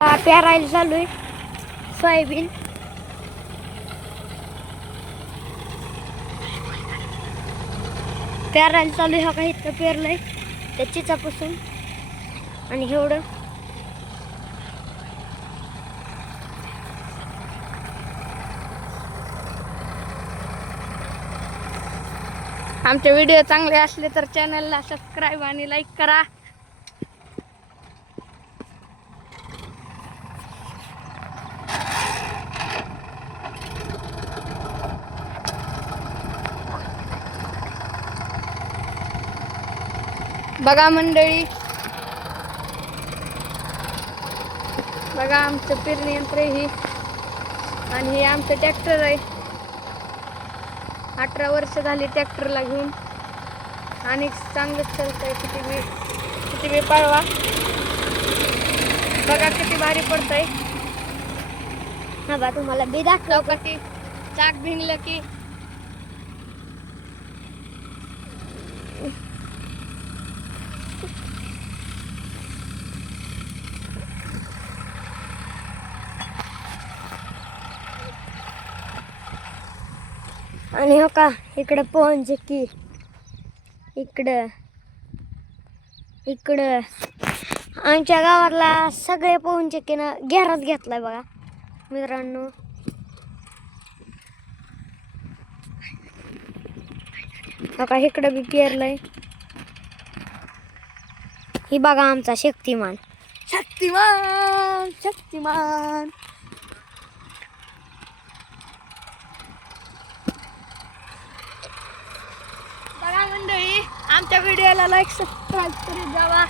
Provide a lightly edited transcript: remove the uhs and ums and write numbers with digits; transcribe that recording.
पेरायला चालू आहे सोयाबीन. पेरायला चालू आहे. हा काही इथं पेरलंय त्या चिचापासून आणि एवढं आमचे व्हिडिओ चांगले असले तर चॅनलला सबस्क्राईब आणि लाईक करा. बघा मंडळी, बघा आमचं पेरणी यंत्र ही आणि हे आमचं ट्रॅक्टर आहे. 18 वर्ष झाली ट्रॅक्टरला घेऊन आणि चांगलंच चालतंय. किती बी पळवा, बघा किती भारी पडतंय. हा बा तुम्हाला बी दाखव कधी चाक भिंगलं की आणि हो का इकडं पवन चक्की, इकडं आमच्या गावाला सगळे पवन चक्कीनं घेराच घेतलाय बघा मित्रांनो. हो का इकडं बी पेरलंय. ही बघा आमचा शक्तिमान शक्तिमान शक्तिमान. बघा मंडळी, आमच्या व्हिडिओला लाईक सबस्क्राईब करीत जावा.